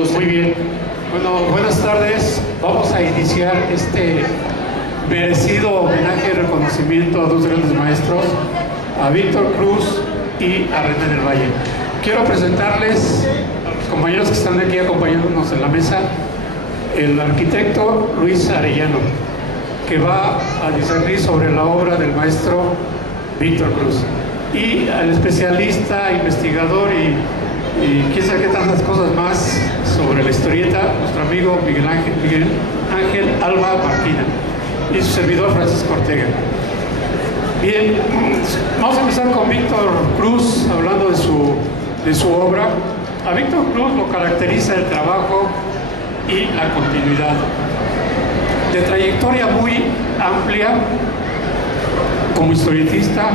Pues muy bien. Bueno, buenas tardes. Vamos a iniciar este merecido homenaje y reconocimiento a dos grandes maestros, a Víctor Cruz y a René del Valle. Quiero presentarles a los compañeros que están aquí acompañándonos en la mesa, el arquitecto Luis Arellano, que va a discernir sobre la obra del maestro Víctor Cruz, y al especialista, investigador y quién sabe qué tantas cosas más sobre la historieta, nuestro amigo Miguel Ángel Alba Marquina, y su servidor Francisco Ortega. Bien, vamos a empezar con Víctor Cruz, hablando de su obra. A Víctor Cruz lo caracteriza el trabajo y la continuidad. De trayectoria muy amplia como historietista,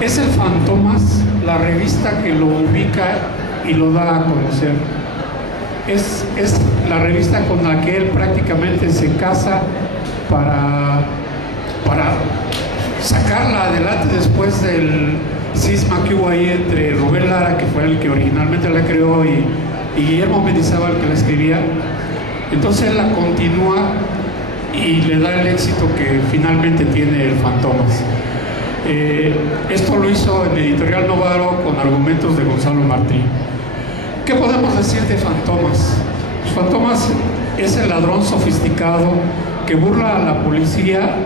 es el Fantomas la revista que lo ubica y lo da a conocer. Es la revista con la que él prácticamente se casa para sacarla adelante después del cisma que hubo ahí entre Rubén Lara, que fue el que originalmente la creó, y Guillermo Mendizábal, que la escribía. Entonces él la continúa y le da el éxito que finalmente tiene el Fantomas. Esto lo hizo en Editorial Novaro con argumentos de Gonzalo Martín. ¿Qué podemos decir de Fantomas? Fantomas es el ladrón sofisticado que burla a la policía,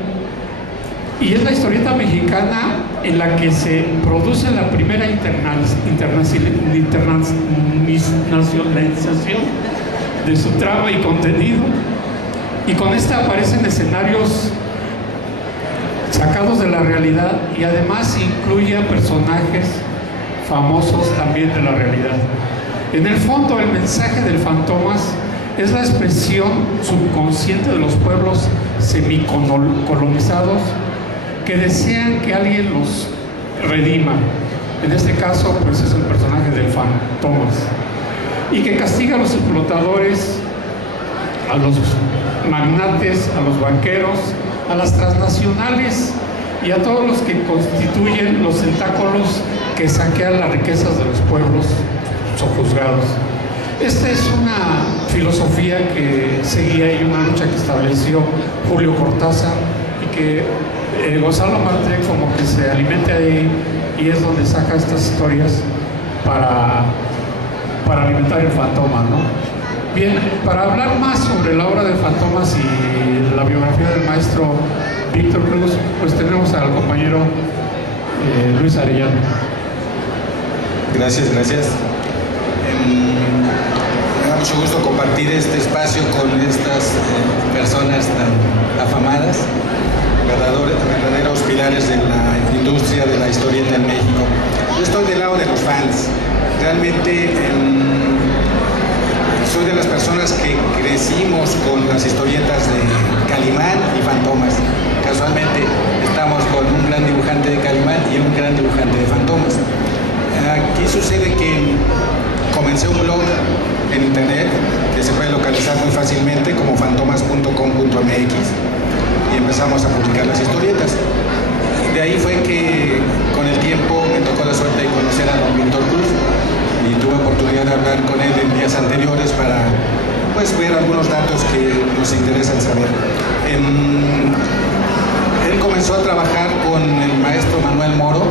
y es la historieta mexicana en la que se produce la primera internacionalización de su trama y contenido, y con esta aparecen escenarios sacados de la realidad, y además incluye a personajes famosos también de la realidad. En el fondo, el mensaje del Fantomas es la expresión subconsciente de los pueblos semicolonizados que desean que alguien los redima. En este caso, pues es el personaje del Fantomas, y que castiga a los explotadores, a los magnates, a los banqueros, a las transnacionales y a todos los que constituyen los tentáculos que saquean las riquezas de los pueblos sojuzgados. Esta es una filosofía que seguía y una lucha que estableció Julio Cortázar, y que Gonzalo Martín como que se alimenta ahí, y es donde saca estas historias para alimentar el Fantoma, ¿no? Bien, para hablar más sobre la obra de Fantomas y la biografía del maestro Víctor Cruz, pues tenemos al compañero Luis Arellano. Gracias. Me da mucho gusto compartir este espacio con estas personas tan afamadas, verdaderos pilares de la industria de la historieta en México. Yo estoy del lado de los fans. Realmente soy de las personas que crecimos con las historietas de Calimán y Fantomas. Casualmente estamos con un gran dibujante de Calimán y un gran dibujante de Fantomas. Aquí sucede que comencé un blog en internet que se puede localizar muy fácilmente como fantomas.com.mx, y empezamos a publicar las historietas. De ahí fue que con el tiempo me tocó la suerte de conocer a don Víctor Cruz, y tuve oportunidad de hablar con él en días anteriores para ver algunos datos que nos interesan saber. Él comenzó a trabajar con el maestro Manuel Moro.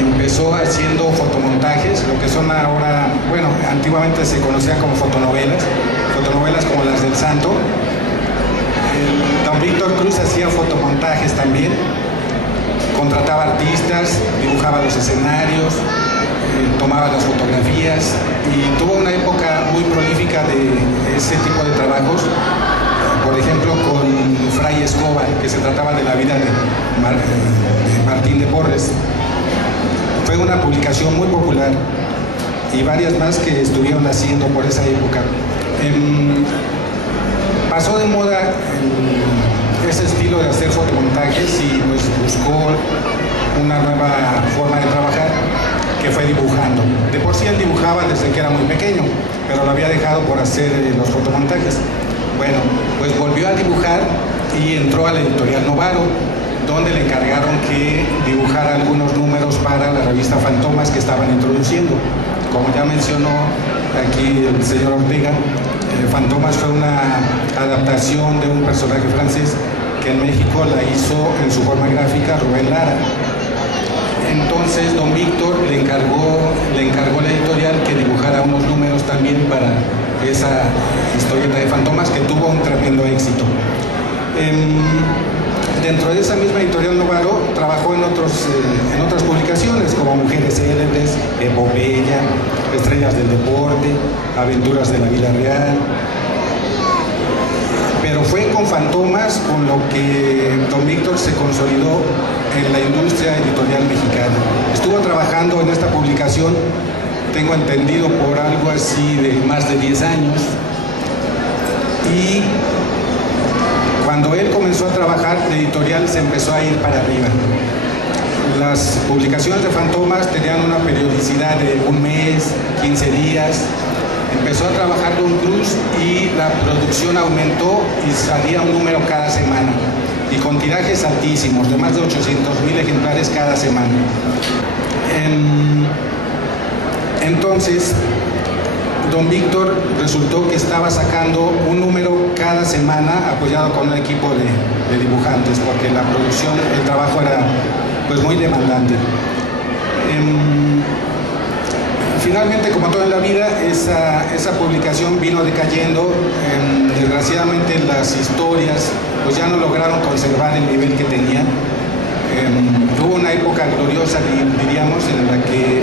Empezó haciendo fotomontajes, lo que son ahora, antiguamente se conocían como fotonovelas como las del Santo. Don Víctor Cruz hacía fotomontajes también, contrataba artistas, dibujaba los escenarios, tomaba las fotografías, y tuvo una época muy prolífica de ese tipo de trabajos. Por ejemplo, con Fray Escoba, que se trataba de la vida de Martín de Porres. Fue una publicación muy popular, y varias más que estuvieron haciendo por esa época. Pasó de moda ese estilo de hacer fotomontajes, y pues buscó una nueva forma de trabajar, que fue dibujando. De por sí él dibujaba desde que era muy pequeño, pero lo había dejado por hacer los fotomontajes. Bueno, pues volvió a dibujar y entró a la Editorial Novaro, donde le encargaron que dibujara algunos números para la revista Fantomas que estaban introduciendo. como ya mencionó aquí el señor Ortega, Fantomas fue una adaptación de un personaje francés que en México la hizo en su forma gráfica Rubén Lara. Entonces don Víctor le encargó la editorial que dibujara unos números también para esa historieta de Fantomas, que tuvo un tremendo éxito. Dentro de esa misma editorial Novaro trabajó en otras publicaciones como Mujeres Célebres, Epopeya, Estrellas del Deporte, Aventuras de la Vida Real. Pero fue con Fantomas con lo que don Víctor se consolidó en la industria editorial mexicana. Estuvo trabajando en esta publicación, tengo entendido, por algo así de más de 10 años. Y cuando él comenzó a trabajar, la editorial se empezó a ir para arriba. Las publicaciones de Fantomas tenían una periodicidad de un mes, 15 días. Empezó a trabajar Don Cruz y la producción aumentó y salía un número cada semana. Y con tirajes altísimos, de más de 800,000 ejemplares cada semana. Entonces, don Víctor resultó que estaba sacando un número cada semana apoyado con un equipo de dibujantes, porque la producción, el trabajo era pues muy demandante. Finalmente, como todo en la vida, esa publicación vino decayendo. Desgraciadamente las historias pues ya no lograron conservar el nivel que tenían. Hubo una época gloriosa, diríamos, en la que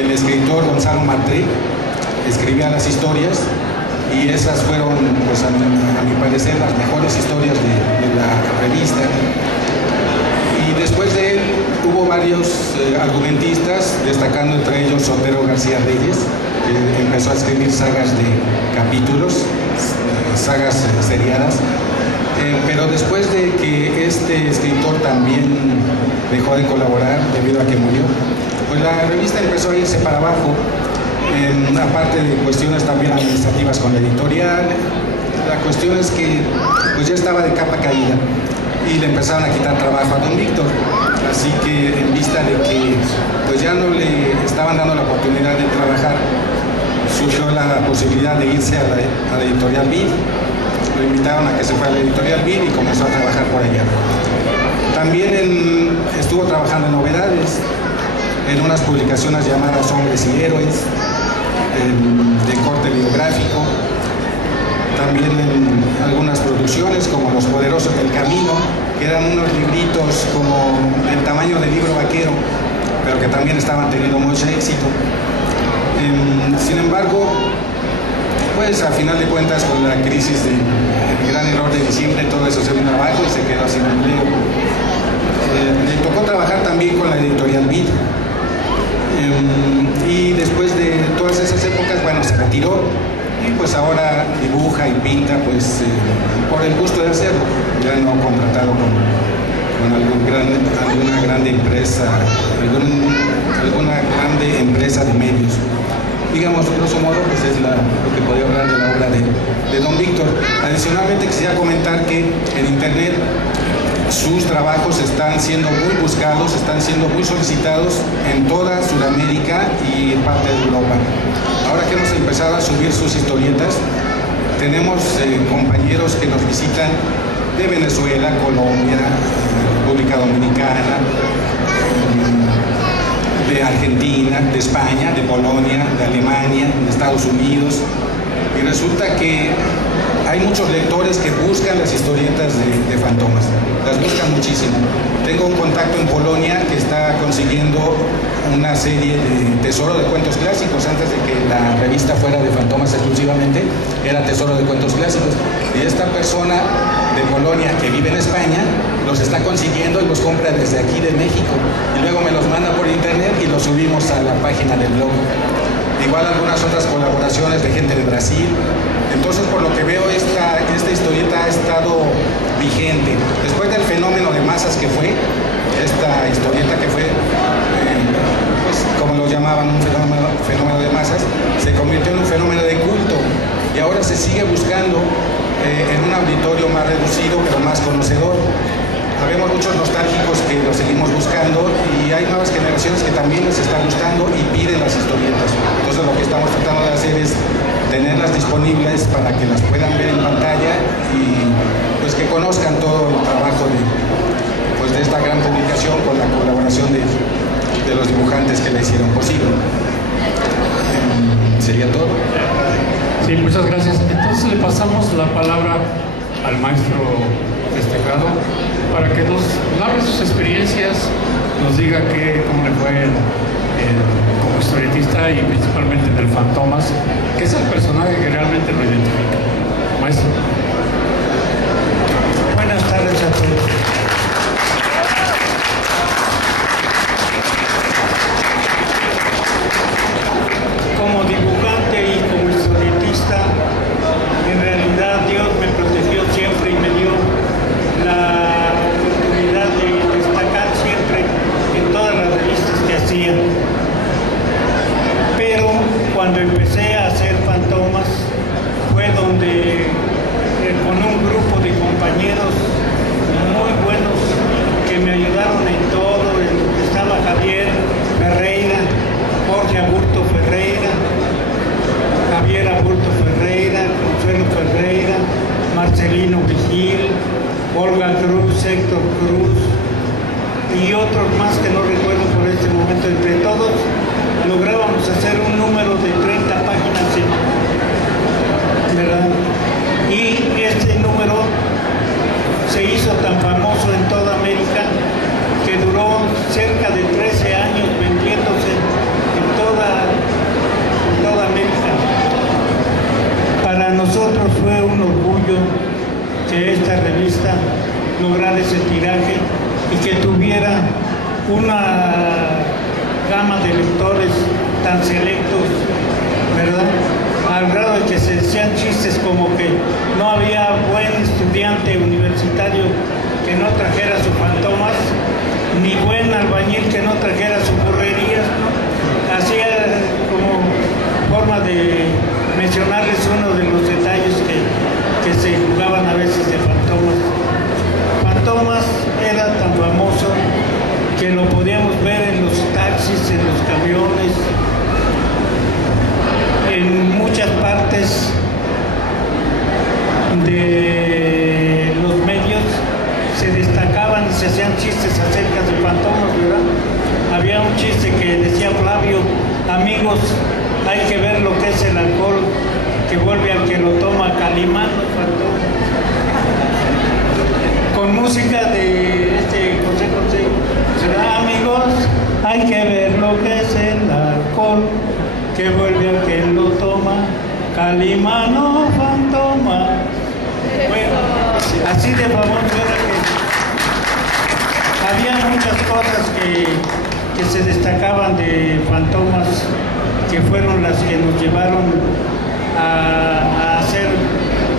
el escritor Gonzalo Martré escribía las historias, y esas fueron, pues a mi parecer, las mejores historias de la revista. Y después de él hubo varios argumentistas, destacando entre ellos Otero García Reyes, que empezó a escribir sagas de capítulos, sagas seriadas. Pero después de que este escritor también dejó de colaborar debido a que murió, pues la revista empezó a irse para abajo. Aparte de cuestiones también administrativas con la editorial, la cuestión es que pues ya estaba de capa caída y le empezaron a quitar trabajo a don Víctor. Así que en vista de que pues ya no le estaban dando la oportunidad de trabajar, surgió la posibilidad de irse a la editorial BID. Lo invitaron a que se fuera a la editorial BID y comenzó a trabajar por allá. También estuvo trabajando en novedades, en unas publicaciones llamadas Hombres y Héroes, de corte biográfico, también en algunas producciones como Los Poderosos del Camino, que eran unos libritos como del tamaño del libro vaquero, pero que también estaban teniendo mucho éxito. Sin embargo, pues a final de cuentas, con la crisis del gran error de diciembre, todo eso se vino abajo y se quedó sin empleo. Le tocó trabajar también con la editorial BID. Y después de todas esas épocas, bueno, se retiró y pues ahora dibuja y pinta pues por el gusto de hacerlo, ya no contratado con alguna grande empresa, alguna grande empresa de medios. Digamos, grosso modo, pues es lo que podría hablar de la obra de don Víctor. Adicionalmente quisiera comentar que en internet sus trabajos están siendo muy buscados, están siendo muy solicitados en toda Sudamérica y en parte de Europa. Ahora que hemos empezado a subir sus historietas, tenemos compañeros que nos visitan de Venezuela, Colombia, República Dominicana, de Argentina, de España, de Polonia, de Alemania, de Estados Unidos. Y resulta que hay muchos lectores que buscan las historietas de Fantomas, las buscan muchísimo. Tengo un contacto en Polonia que está consiguiendo una serie de Tesoro de Cuentos Clásicos. Antes de que la revista fuera de Fantomas exclusivamente, era Tesoro de Cuentos Clásicos. Y esta persona de Polonia que vive en España los está consiguiendo y los compra desde aquí de México. Y luego me los manda por internet y los subimos a la página del blog. Igual algunas otras colaboraciones de gente de Brasil. Entonces, por lo que veo, esta historieta ha estado vigente. Después del fenómeno de masas que fue, esta historieta que fue, pues como lo llamaban, un fenómeno de masas, se convirtió en un fenómeno de culto. Y ahora se sigue buscando en un auditorio más reducido, pero más conocedor. habemos muchos nostálgicos que los seguimos buscando y hay nuevas generaciones que también les está gustando y piden las historietas. Entonces lo que estamos tratando de hacer es tenerlas disponibles para que las puedan ver en pantalla y pues que conozcan todo el trabajo de esta gran publicación con la colaboración de los dibujantes que la hicieron posible. ¿Sería todo? Sí, muchas gracias. Entonces le pasamos la palabra al maestro festejado para que nos narre sus experiencias, nos diga cómo le fue como historietista y principalmente en el Fantomas, que es el personaje que realmente lo identifica. Maestro. Buenas tardes a todos. Como dibujante y como historietista, en realidad Dios me protegió siempre y me dio la oportunidad de destacar siempre en todas las revistas que hacía. Pero cuando empecé a hacer Fantomas fue donde con un grupo de compañeros muy buenos que me ayudaron en todo. Estaba Javier Ferreira, Jorge Aburto Ferreira, Javier Aburto Ferreira, Consuelo Ferreira, Marcelino Vigil, Olga Cruz, Héctor Cruz y otros más que no recuerdo por este momento. Entre todos lográbamos hacer un número de 30 páginas, ¿verdad? Y este número se hizo tan famoso en toda América que duró cerca de 13 años vendiéndose en toda América. Para nosotros fue un orgullo que esta revista lograra ese tiraje y que tuviera una gama de lectores tan selectos, ¿verdad? Al grado de que se decían chistes como que no había buen estudiante universitario que no trajera sus Fantomas, ni buen albañil que no trajera sus burrerías, ¿no? Así era como forma de mencionarles uno de los detalles que se jugaban a veces de Fantomas. Fantomas era tan famoso que lo podíamos ver en los taxis, en los camiones, en muchas partes de los medios se destacaban y se hacían chistes acerca de Fantomas, ¿verdad? Había un chiste que decía Flavio: amigos, hay que ver lo que es el alcohol que vuelve al que lo toma Calimán, Fantomas. Con música de José José, ¿verdad? Amigos, hay que ver lo que es el alcohol que vuelve al que lo toma Calimán o Fantoma. Bueno, así de famoso era que había muchas cosas que se destacaban de Fantomas, que fueron las que nos llevaron a hacer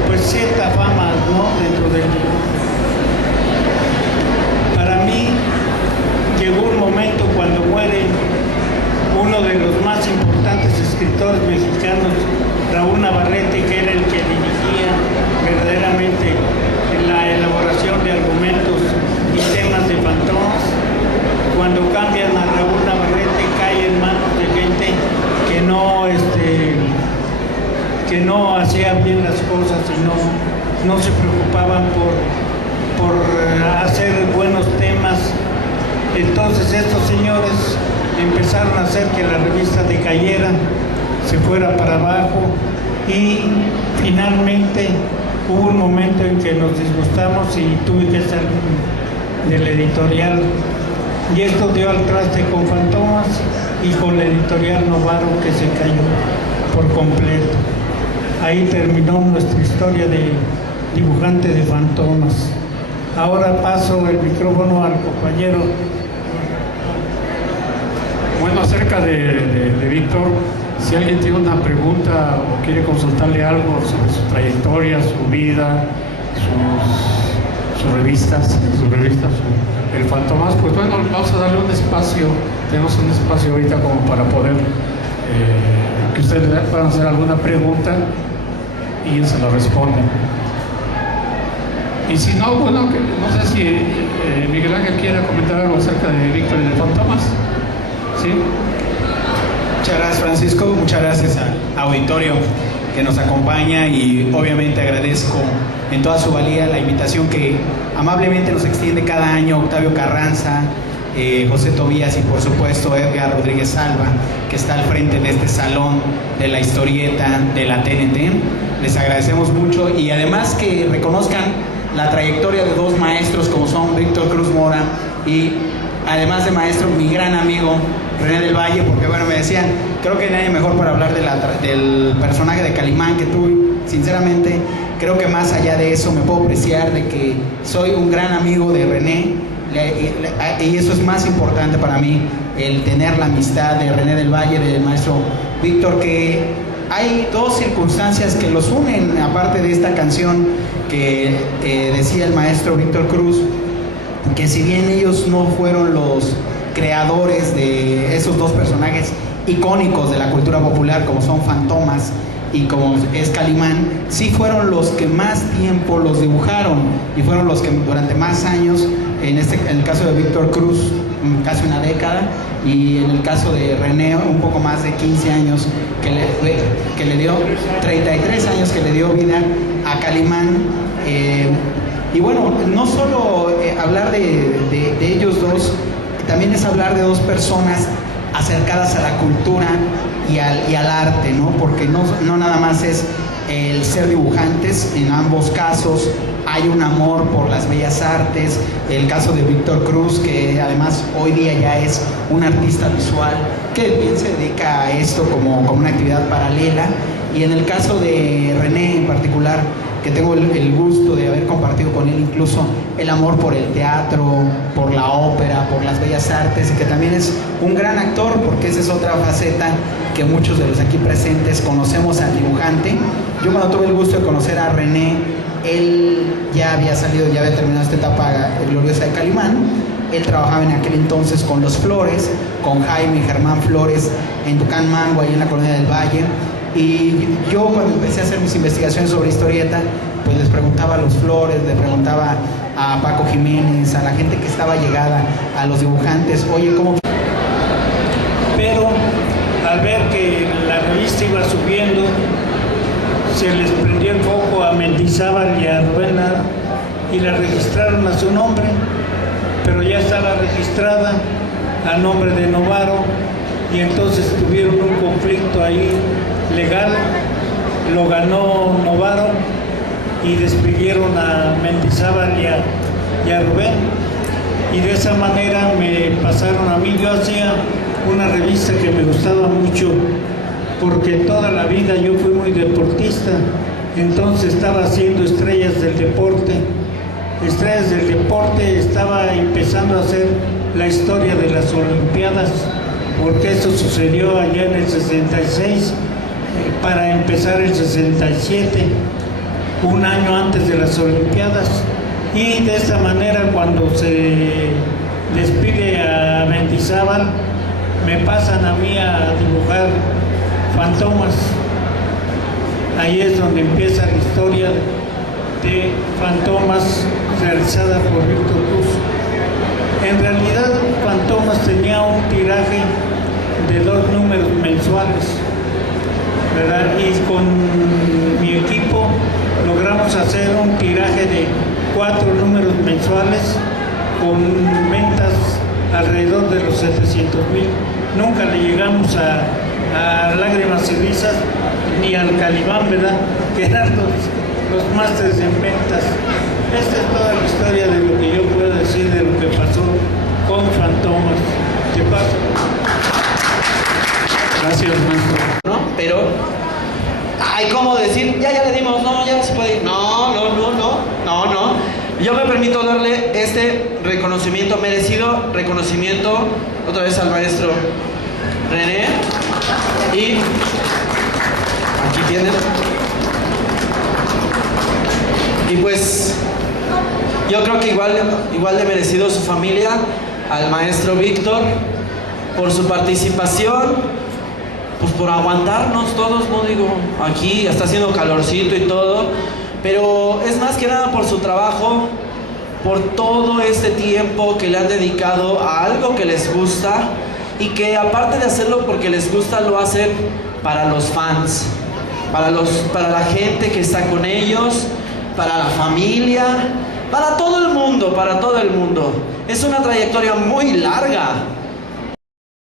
pues cierta fama, ¿no? Dentro del... Para mí llegó un momento cuando muere uno de los más importantes escritores mexicanos, Raúl Navarrete, que era el que dirigía verdaderamente la elaboración de argumentos y temas de Fantomas. Cuando cambian a Raúl Navarrete, cae en manos de gente que no hacía bien las cosas y no se preocupaban por hacer buenos temas. Entonces estos señores empezaron a hacer que la revista decayera, se fuera para abajo, y finalmente hubo un momento en que nos disgustamos y tuve que salir del editorial, y esto dio al traste con Fantomas y con la editorial Novaro, que se cayó por completo. Ahí terminó nuestra historia de dibujante de Fantomas. Ahora paso el micrófono al compañero. Bueno, acerca de Víctor, si alguien tiene una pregunta o quiere consultarle algo sobre su trayectoria, su vida, sus revistas, el Fantomas, pues bueno, vamos a darle un espacio. Tenemos un espacio ahorita como para poder que ustedes puedan hacer alguna pregunta y se la responden. Y si no, bueno, no sé si Miguel Ángel quiere comentar algo acerca de Víctor y de Fantomas. ¿Sí? Muchas gracias, Francisco. Muchas gracias al auditorio que nos acompaña y obviamente agradezco en toda su valía la invitación que amablemente nos extiende cada año Octavio Carranza, José Tobías y por supuesto Edgar Rodríguez Alba, que está al frente de este salón de la historieta de la TNT. Les agradecemos mucho y además que reconozcan la trayectoria de dos maestros como son Víctor Cruz Mora y además de maestro mi gran amigo René del Valle, porque bueno, me decían, creo que nadie mejor para hablar del personaje de Calimán que tú. Sinceramente creo que más allá de eso me puedo apreciar de que soy un gran amigo de René y eso es más importante para mí, el tener la amistad de René del Valle, del maestro Víctor, que hay dos circunstancias que los unen, aparte de esta canción que decía el maestro Víctor Cruz, que si bien ellos no fueron los creadores de esos dos personajes icónicos de la cultura popular como son Fantomas y como es Calimán, sí fueron los que más tiempo los dibujaron y fueron los que durante más años, en el caso de Víctor Cruz casi una década y en el caso de René un poco más de 15 años que le dio 33 años que le dio vida a Calimán. Y bueno, no solo hablar de ellos dos, también es hablar de dos personas acercadas a la cultura y al arte, ¿no? Porque no nada más es el ser dibujantes, en ambos casos hay un amor por las bellas artes. El caso de Víctor Cruz, que además hoy día ya es un artista visual que bien se dedica a esto como una actividad paralela, y en el caso de René en particular, que tengo el gusto de haber compartido con él incluso el amor por el teatro, por la ópera, por las bellas artes, y que también es un gran actor, porque esa es otra faceta que muchos de los aquí presentes conocemos al dibujante. Yo cuando tuve el gusto de conocer a René, él ya había terminado esta etapa gloriosa de Calimán. Él trabajaba en aquel entonces con Los Flores, con Jaime y Germán Flores en Tucán-Mango, ahí en la Colonia del Valle. Y yo cuando empecé a hacer mis investigaciones sobre historieta, pues les preguntaba a Los Flores, le preguntaba a Paco Jiménez, a la gente que estaba llegada, a los dibujantes, oye, ¿cómo? Pero al ver que la revista iba subiendo, se les prendió el foco a Mendizábal y a Rubén Lara y la registraron a su nombre, pero ya estaba registrada a nombre de Novaro, y entonces tuvieron un conflicto ahí legal, lo ganó Novaro y despidieron a Mendizábal y a Rubén, y de esa manera me pasaron a mí. Yo hacía una revista que me gustaba mucho porque toda la vida yo fui muy deportista, entonces estaba haciendo Estrellas del Deporte. Estrellas del Deporte estaba empezando a hacer la historia de las Olimpiadas, porque eso sucedió allá en el 66, para empezar el 67, un año antes de las Olimpiadas. Y de esta manera, cuando se despide a Mendizábal, me pasan a mí a dibujar Fantomas. Ahí es donde empieza la historia de Fantomas realizada por Víctor Cruz. En realidad, Fantomas tenía un tiraje de 2 números mensuales, ¿verdad? Y con mi equipo logramos hacer un tiraje de 4 números mensuales con ventas alrededor de los 700,000. Nunca le llegamos a Lágrimas y Risas ni al Calimán, ¿verdad? Que eran los másteres en ventas. Esta es toda la historia de lo que yo puedo decir de lo que pasó con Fantomas. ¿Qué pasa? Gracias, maestro. ¿No? Pero hay como decir, ya le dimos, no, ya se puede ir. No. Yo me permito darle este reconocimiento, merecido reconocimiento, otra vez al maestro René. Y aquí tienen. Y pues yo creo que igual de merecido su familia, al maestro Víctor, por su participación, pues por aguantarnos todos, no digo, aquí está haciendo calorcito y todo, pero es más que nada por su trabajo, por todo este tiempo que le han dedicado a algo que les gusta y que aparte de hacerlo porque les gusta, lo hacen para los fans, para la gente que está con ellos, para la familia, para todo el mundo, para todo el mundo. Es una trayectoria muy larga.